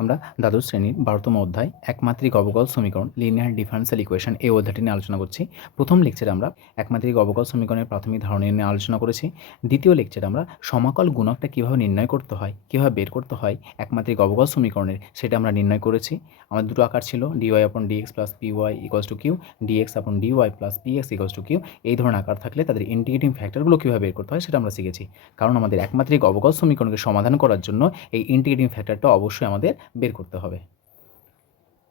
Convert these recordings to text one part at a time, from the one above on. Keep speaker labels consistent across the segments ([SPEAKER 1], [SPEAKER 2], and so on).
[SPEAKER 1] আমরা দ্বাদশ শ্রেণির বারোতম অধ্যায়, একমাত্রিক অবকল সমীকরণ লিনিয়ার ডিফারেন্সিয়াল ইকুয়েশন এই অধ্যায়টি নিয়ে আলোচনা করছি। প্রথম লেকচারে আমরা একমাত্রিক অবকল সমীকরণের প্রাথমিক ধারণা নিয়ে আলোচনা করেছি। দ্বিতীয় লেকচারে আমরা সমাকল গুণকটা কীভাবে নির্ণয় করতে হয়, কীভাবে বের করতে হয় একমাত্রিক অবকল সমীকরণের, সেটা আমরা নির্ণয় করেছি। আমাদের দুটো আকার ছিল D Y upon D X plus P Y equals to Q D X upon D Y plus P X equals to Q এই ধরনের আকার থাকলে তাদের ইন্টিগ্রেটিং ফ্যাক্টরগুলো কীভাবে বের করতে হয় সেটা আমরা শিখেছি। কারণ আমাদের একমাত্রিক অবকল সমীকরণকে সমাধান করার জন্য এই ইন্টিগ্রেটিং ফ্যাক্টরটা অবশ্যই আমাদের বের করতে হবে।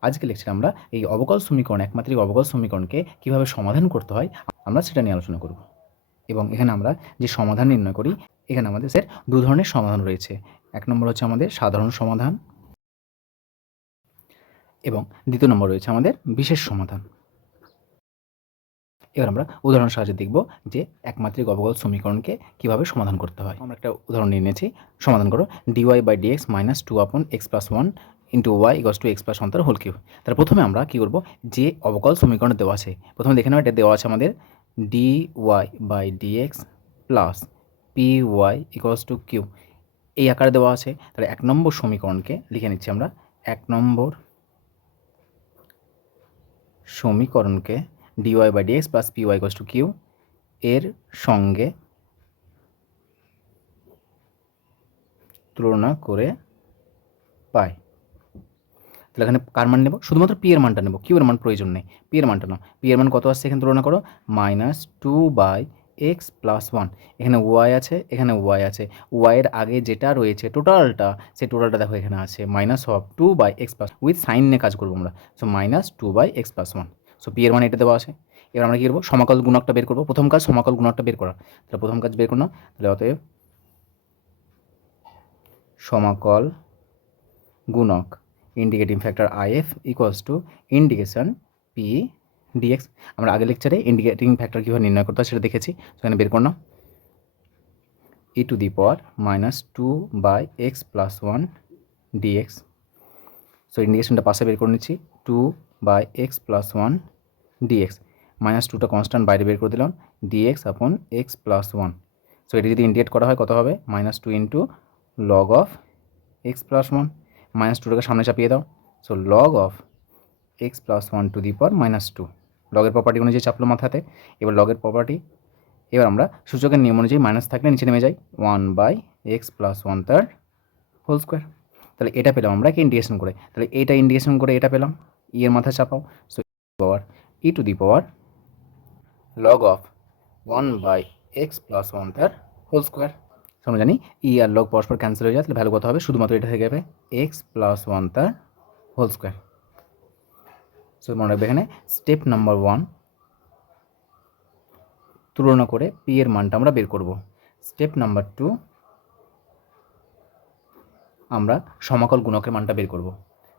[SPEAKER 1] আজকে লেকচারে আমরা এই অবকল সমীকরণ, একমাত্রিক অবকল সমীকরণকে কীভাবে সমাধান করতে হয়, আমরা সেটা নিয়ে আলোচনা করব। এবং এখানে আমরা যে সমাধান নির্ণয় করি, এখানে আমাদের স্যার দু ধরনের সমাধান রয়েছে। এক নম্বর হচ্ছে আমাদের সাধারণ সমাধান এবং দ্বিতীয় নম্বর রয়েছে আমাদের বিশেষ সমাধান। এবার আমরা উদাহরণ সাহায্যে দেখব যে একমাত্রিক অবকল সমীকরণকে কীভাবে সমাধান করতে হয়। আমরা একটা উদাহরণ নিয়ে নিয়েছি। সমাধান করো। D Y by D X minus two upon X plus one into Y equals to X plus one তার হোল কিউ তাহলে প্রথমে আমরা কী করব? যে অবকল সমীকরণ দেওয়া আছে, প্রথমে দেখে নেওয়া এটা দেওয়া আছে আমাদের D Y by D X plus P Y equals to Q এই আকারে দেওয়া আছে। তাহলে এক নম্বর সমীকরণকে লিখে নিচ্ছি আমরা। এক নম্বর সমীকরণকে D Y by D X plus P Y to Q এর সঙ্গে তুলনা করে পাই। তাহলে এখানে কার মান নেব? শুধুমাত্র পি এর মানটা নেব। কিউ এর মান প্রয়োজন নেই। পি এর মানটা নাও। পি এর মান কত আসছে এখানে তুলনা করো? Minus two by X plus one এখানে ওয়াই আছে, এখানে ওয়াই আছে। ওয়াইয়ের আগে যেটা রয়েছে টোটালটা সেই টোটালটা দেখো এখানে আছে। Minus of two by X plus with sign নিয়ে কাজ করব আমরা। So minus two by X plus one so P এর মান এটা দেওয়া আছে। এবার আমরা কী করব? সমাকল গুণকটা বের করব। প্রথম কাজ সমাকল গুণকটা বের করা। তাহলে প্রথম কাজ বের করলাম তাহলে অতএব সমাকল গুণক indicating factor IF equals to indication P D X আমরা আগের লেকচারে ইন্ডিকেটিং ফ্যাক্টর কীভাবে নির্ণয় করতে হয় সেটা দেখেছি। সেখানে বের করলাম E to the power minus two by X plus one D X so ইন্ডিকেশনটা পাশে বের করে নিচ্ছি। Two by X plus one D X minus টুটা কনস্ট্যান্ট বাইরে বের করে দিলাম ডিএক্স আপন এক্স প্লাস ওয়ান সো এটি যদি ইন্ডিকেট করা হয়, কত হবে? Minus two into log of X plus one minus টুটাকে সামনে চাপিয়ে দাও। So log of X plus one to the power minus two লগের প্রপার্টি অনুযায়ী চাপলো মাথাতে। এবার লগের প্রপার্টি এবার আমরা সূচকের নিয়ম অনুযায়ী মাইনাস থাকলে নিচে নেমে যাই। One by X plus one তার হোল স্কোয়ার তাহলে এটা পেলাম আমরা কি ইন্ডিকেশন করে। তাহলে এটা ইন্ডিকেশন করে এটা পেলাম। ই এর মাথায় চাপাও। So power E to the power log of one by X plus one তার হোল স্কোয়ার আমরা জানি ই আর লগ পরস্পর ক্যান্সেল হয়ে যায় তাহলে ভ্যালু কত হবে? শুধুমাত্র এটা থেকে যাবে এক্স প্লাস ওয়ান তার হোল স্কোয়ার সো মনে রাখবে এখানে স্টেপ নাম্বার ওয়ান তুলনা করে পি এর মানটা আমরা বের করব। স্টেপ নাম্বার টু আমরা সমাকল গুণকের মানটা বের করব।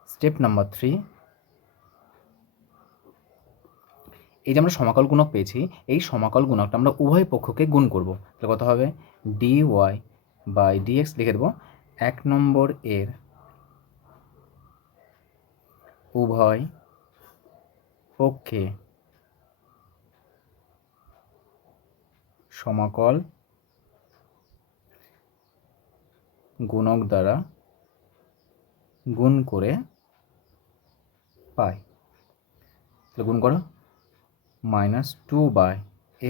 [SPEAKER 1] স্টেপ নাম্বার থ্রি এই যে আমরা সমাকল গুণক পেয়েছি, এই সমাকল গুণকটা আমরা উভয় পক্ষকে গুণ করব। তাহলে কত হবে? ডি ওয়াই বাই ডিএক্স লিখে দেবো। এক নম্বর এর উভয় পক্ষে সমাকল গুণক দ্বারা গুণ করে পাই। তাহলে গুণ করো। Minus two by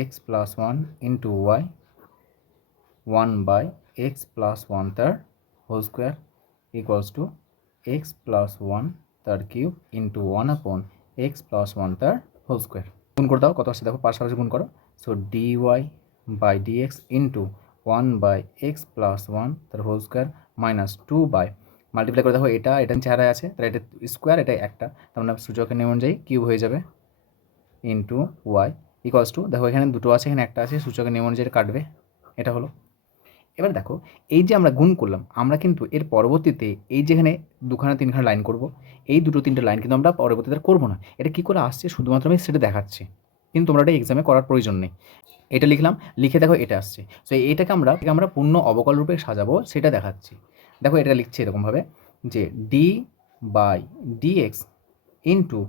[SPEAKER 1] X plus one into Y one by X plus one তার whole square equals to X plus one তার cube into one upon X plus one তার হোল স্কোয়ার গুণ করে দাও, কত আসছে দেখো পাশাপাশি গুণ করো। So D Y by D X into one by X plus one তার whole square minus two by multiply করে দেখো, এটা এটা চেহারায় আছে, তাহলে এটা স্কোয়ার এটা একটা। তার মানে সূচকের নিয়ম অনুযায়ী কিউব হয়ে যাবে। ইন্টু ওয়াই ইকোয়ালস টু দেখো এখানে দুটো আছে, এখানে একটা আছে, সূচকের নিয়ম অনুযায়ী কাটবে, এটা হলো। এবার দেখো, এই যে আমরা গুণ করলাম, আমরা কিন্তু এর পরবর্তীতে এই যেখানে দুখানা, তিনখানা লাইন করব, এই দুটো, তিনটে লাইন কিন্তু আমরা পরবর্তীতে করব না। এটা কী করে আসছে? শুধুমাত্র আমি সেটা দেখাচ্ছি। কিন্তু তোমরা এটা এক্সামে করার প্রয়োজন নেই। এটা লিখলাম, লিখে দেখো এটা আসছে। সো এটাকে আমরা আমরা পূর্ণ অবকল রূপে সাজাবো, সেটা দেখাচ্ছি। দেখো এটা লিখছে এরকমভাবে যে D by D X into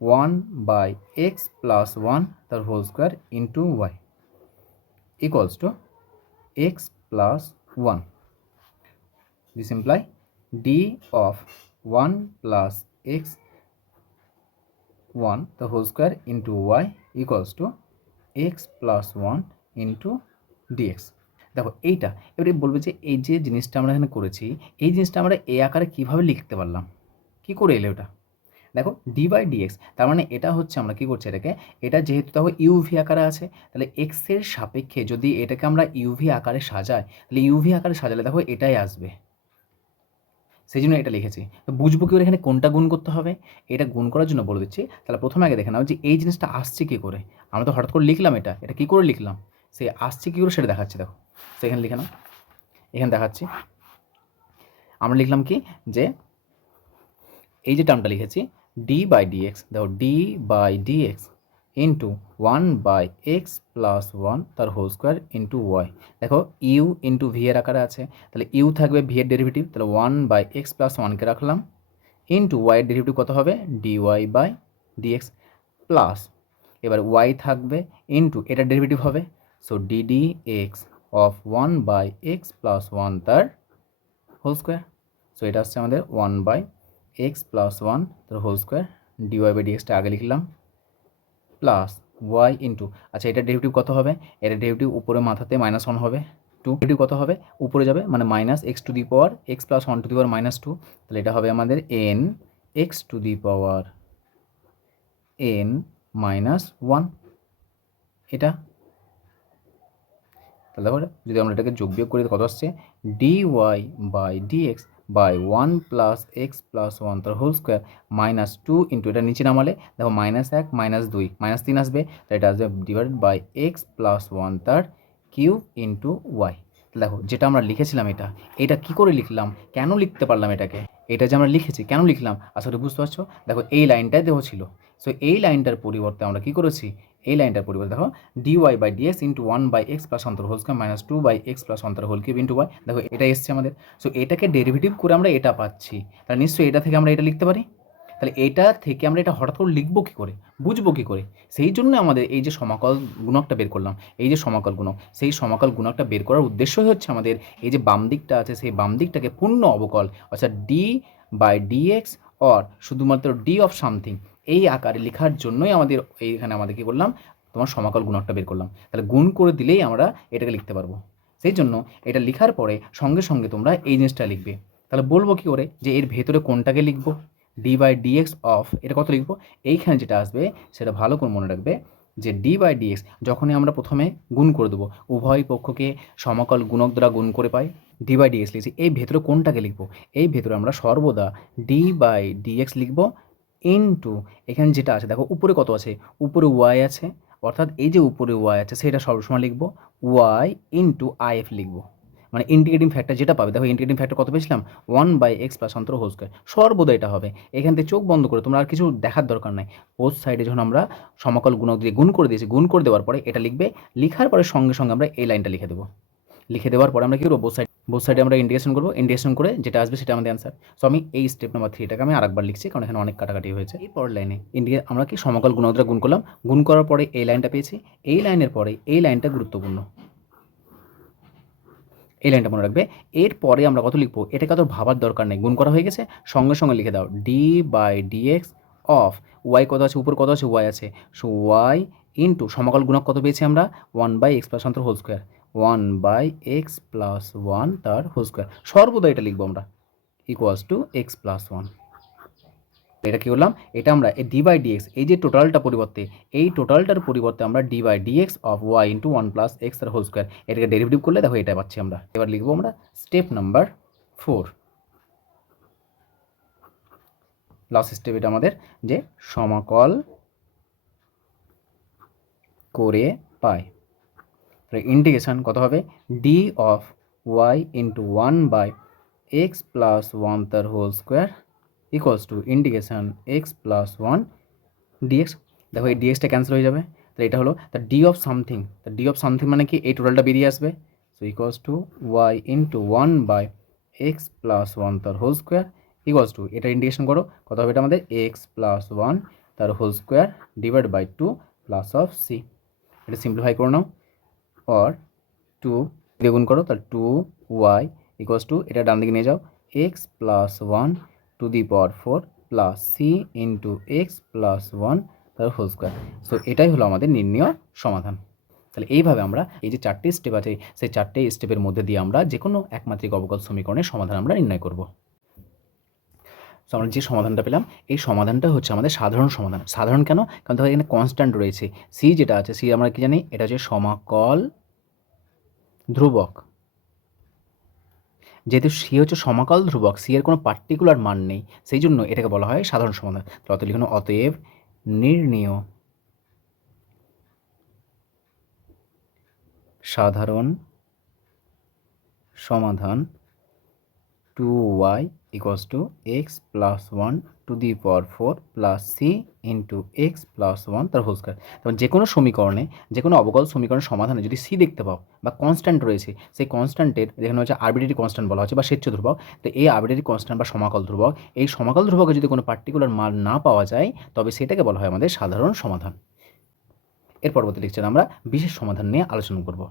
[SPEAKER 1] one by X plus one তার whole square into Y equals to X plus one this imply D of one plus X one the whole square into Y equals to X plus one into D X দেখো, এইটা, এবারে বলবে যে এই যে জিনিসটা আমরা এখানে করেছি, এই জিনিসটা আমরা এই আকারে কীভাবে লিখতে পারলাম? কী করে এলো ওটা দেখো ডি বাই ডিএক্স তার মানে এটা হচ্ছে আমরা কী করছি এটাকে, এটা যেহেতু দেখো ইউভি আকারে আছে, তাহলে এক্সের সাপেক্ষে যদি এটাকে আমরা ইউভি আকারে সাজাই, তাহলে ইউভি আকারে সাজালে দেখো এটাই আসবে। সেই জন্য এটা লিখেছি। তো বুঝব কি এখানে কোনটা গুণ করতে হবে? এটা গুণ করার জন্য বলে দিচ্ছি, তাহলে প্রথমে আগে দেখে নাও যে এই জিনিসটা আসছে কী করে। আমরা তো হঠাৎ করে লিখলাম এটা এটা কী করে লিখলাম? সে আসছে কী করে সেটা দেখাচ্ছে দেখো। সেখানে লিখে নাও, এখানে দেখাচ্ছি। আমরা লিখলাম কি? যে এই যে টার্মটা লিখেছি ডি বাই ডিএক্স দেখো D by D X into one by X plus one তার হোল স্কোয়ার ইন্টু ওয়াই দেখো ইউ ইন্টু ভি এর আকারে আছে, তাহলে ইউ থাকবে ভি এর ডেরিভেটিভ তাহলে ওয়ান বাই এক্স প্লাস ওয়ানকে রাখলাম ইন্টু ওয়াইয়ের ডেরিভেটিভ কত হবে? D Y by D X plus এবার ওয়াই থাকবে ইন্টু এটার ডেরিভেটিভ হবে so D D X of one by X plus one তার হোল স্কোয়ার সো এটা হচ্ছে আমাদের one by X plus one তার whole square D Y by ডিএক্সটা আগে লিখলাম প্লাস ওয়াই ইন্টু আচ্ছা এটা ডেরিভেটিভ কত হবে? এটা ডেরিভেটিভ উপরে মাথাতে মাইনাস ওয়ান হবে। টু ডেরিভেটিভ কত হবে? উপরে যাবে মানে minus X to the power X plus one to the power minus two তাহলে এটা হবে আমাদের N X to the power N minus one এটা। তাহলে যদি আমরা এটাকে যোগ বিয়োগ করি কত আসছে? D Y by D X by one plus X plus one তার whole square minus two into এটা নিচে নামালে, দেখো মাইনাস এক মাইনাস দুই মাইনাস তিন আসবে তাই এটা আসবে divide by X plus one তার কিউ ইন্টু ওয়াই দেখো, যেটা আমরা লিখেছিলাম এটা এটা কি করে লিখলাম? কেন লিখতে পারলাম এটাকে? এটা যে আমরা লিখেছি, কেন লিখলাম? আসলে বুঝতে পারছ? দেখো এই লাইনটাই দেহ ছিল। সো এই লাইনটার পরিবর্তে আমরা কি করেছি? এই লাইনটার পরিবর্তে দেখো D Y by D X into one by X plus অন্তর whole square minus two by X plus অন্তর হোল কিউব ইন্টু ওয়াই দেখো এটা এসছে আমাদের। সো এটাকে ডেরিভেটিভ করে আমরা এটা পাচ্ছি। তাহলে নিশ্চয়ই এটা থেকে আমরা এটা লিখতে পারি? তাহলে এটা থেকে আমরা এটা হঠাৎ করে লিখব কী করে? বুঝব কী করে? সেই জন্য আমাদের এই যে সমাকল গুণকটা বের করলাম। এই যে সমাকল গুণক, সেই সমাকল গুণকটা বের করার উদ্দেশ্যই হচ্ছে আমাদের এই যে বাম দিকটা আছে, সেই বাম দিকটাকে পূর্ণ অবকল, অর্থাৎ D by D X or শুধুমাত্র ডি অফ সামথিং এই আকারে লেখার জন্যই আমাদের এইখানে আমাদের কী করলাম? তোমার সমাকল গুণকটা বের করলাম। তাহলে গুণ করে দিলেই আমরা এটাকে লিখতে পারব। সেই জন্য এটা লেখার পরে সঙ্গে সঙ্গে তোমরা এই জিনিসটা লিখবে। তাহলে বলব কী করে? যে এর ভেতরে কোনটাকে লিখব? ডি বাই ডিএক্স অফ এটা কত লিখব? এইখানে যেটা আসবে সেটা ভালো করে মনে রাখবে যে ডি বাই ডিএক্স যখনই আমরা প্রথমে গুণ করে দেবো, উভয় পক্ষকে সমাকল গুণক দ্বারা গুণ করে পাই ডি বাই ডিএক্স লিখছি। এই ভেতরে কোনটাকে লিখব? এই ভেতরে আমরা সর্বদা ডি বাই ডিএক্স লিখব। ইনটু এখানে যেটা আছে, দেখো উপরে কত আছে? উপরে ওয়াই আছে, অর্থাৎ এই যে উপরে ওয়াই আছে, সেটা সবসময় লিখব ওয়াই ইন্টু আইএফ লিখব। মানে ইন্টিগ্রেটিং ফ্যাক্টর যেটা পাবে, দেখো ইন্টিগ্রেটিং ফ্যাক্টর কত পেয়েছিলাম? ওয়ান বাই এক্স প্লাস অন্তর হোল স্কোয়ার সর্বদা এটা হবে। এখান থেকে চোখ বন্ধ করে, তোমরা আর কিছু দেখার দরকার নাই। বোথ সাইডে যখন আমরা সমকল গুণক দিয়ে গুণ করে দিয়েছি, গুণ করে দেওয়ার পরে এটা লিখবে, লিখার পরে সঙ্গে সঙ্গে আমরা এই লাইনটা লিখে দেবো। লিখে দেওয়ার পরে আমরা কী করব? বোথ সাইড আমরা ইন্ডিকেশন করব। ইন্ডিকেশন করে যেটা আসবে সেটা আমাদের অ্যান্সার সো আমি এই স্টেপ নাম্বার থ্রিটাকে আমি আরেকবার লিখছি, কারণ এখানে অনেক কাটাকাটি হয়েছে। এই পরের লাইনে ইন্ডিয়া আমরা কি সমকল গুণকরা গুণ করলাম। গুণ করার পরে এই লাইনটা পেয়েছি। এই লাইনের পরে এই লাইনটা গুরুত্বপূর্ণ। এই লাইনটা মনে রাখবে। এরপরে আমরা কত লিখব? এটাকে তো ভাবার দরকার নেই। গুণ করা হয়ে গেছে। সঙ্গে সঙ্গে লিখে দাও। D by D X of Y কত আছে? উপর কত আছে? ওয়াই আছে। সো ওয়াই ইন্টু সমকাল গুণক কত পেয়েছি আমরা? ওয়ান বাই এক্স প্লাস অন্তর whole square one by X plus one তার হোল স্কোয়ার। সর্বদা এটা লিখব আমরা। Equals to X plus one. এটা কী করলাম? এটা আমরা ডি বাই ডিএক্স এই যে টোটালটা পরিবর্তে, এই টোটালটার পরিবর্তে আমরা D by D X of Y into one plus X R whole square. এটাকে ডেরিভেটিভ করলে দেখো এটা পাচ্ছি আমরা। এবার লিখব আমরা step number four last step এটা আমাদের যে সমাকল করে পাই ইন্টিগ্রেশন কত হবে? D of Y into one by X plus one তার whole square equals to integration X plus one D X দেখো এই ডিএক্সটা ক্যান্সেল হয়ে যাবে। তাহলে এটা হলো the D of something the D of something মানে কি? এই টোটালটা বেরিয়ে আসবে। So equals to Y into one by X plus one তার হোল স্কোয়ার ইকুয়ালস টু এটা ইন্টিগ্রেশন করো। কত হবে এটা আমাদের? এক্স প্লাস ওয়ান তার whole square divide by two plus of C এটা সিম্পলিফাই করে নাও। অর টু দ্বিগুণ করো, তাহলে টু ওয়াই ইকুয়ালস টু এটা ডান দিকে নিয়ে যাও X plus one to the power four plus C into X plus one তার হোল স্কোয়ার সো এটাই হলো আমাদের নির্ণয় সমাধান। তাহলে এইভাবে আমরা এই যে চারটি স্টেপ আছে, সেই চারটে স্টেপের মধ্যে দিয়ে আমরা যে কোনো একমাত্রিক অবকল সমীকরণের সমাধান আমরা নির্ণয় করব। সো আমরা যে সমাধানটা পেলাম, এই সমাধানটা হচ্ছে আমাদের সাধারণ সমাধান। সাধারণ কেন? কারণ দেখো এখানে কনস্ট্যান্ট রয়েছে। সি যেটা আছে সি আমরা কি জানি? এটা হচ্ছে সমাকল ধ্রুবক। যেহেতু সি হচ্ছে সমাকল ধ্রুবক সি এর কোনো পার্টিকুলার মান নেই। সেই জন্য এটাকে বলা হয় সাধারণ সমাধান। অত লিখুন অতএব নির্ণেয় সাধারণ সমাধান two Y equals to X plus one to the power four plus C into X plus one তার হোল স্কোয়ার তখন যে কোনো সমীকরণে, যে কোনো অবকল সমীকরণের সমাধানে যদি সি দেখতে পাও বা কনস্ট্যান্ট রয়েছে, সেই কনস্ট্যান্টের যেখানে হচ্ছে আরবিটারি কনস্ট্যান্ট বলা হচ্ছে বা স্বেচ্ছ ধ্রুবক, তো এই আরবিটারি কনস্ট্যান্ট বা সমাকল ধ্রুবক, এই সমাকল ধ্রুবকে যদি কোনো পার্টিকুলার মান না পাওয়া যায়, তবে সেটাকে বলা হয় আমাদের সাধারণ সমাধান। এর পরবর্তী লেকচারে আমরা বিশেষ সমাধান নিয়ে আলোচনা করব।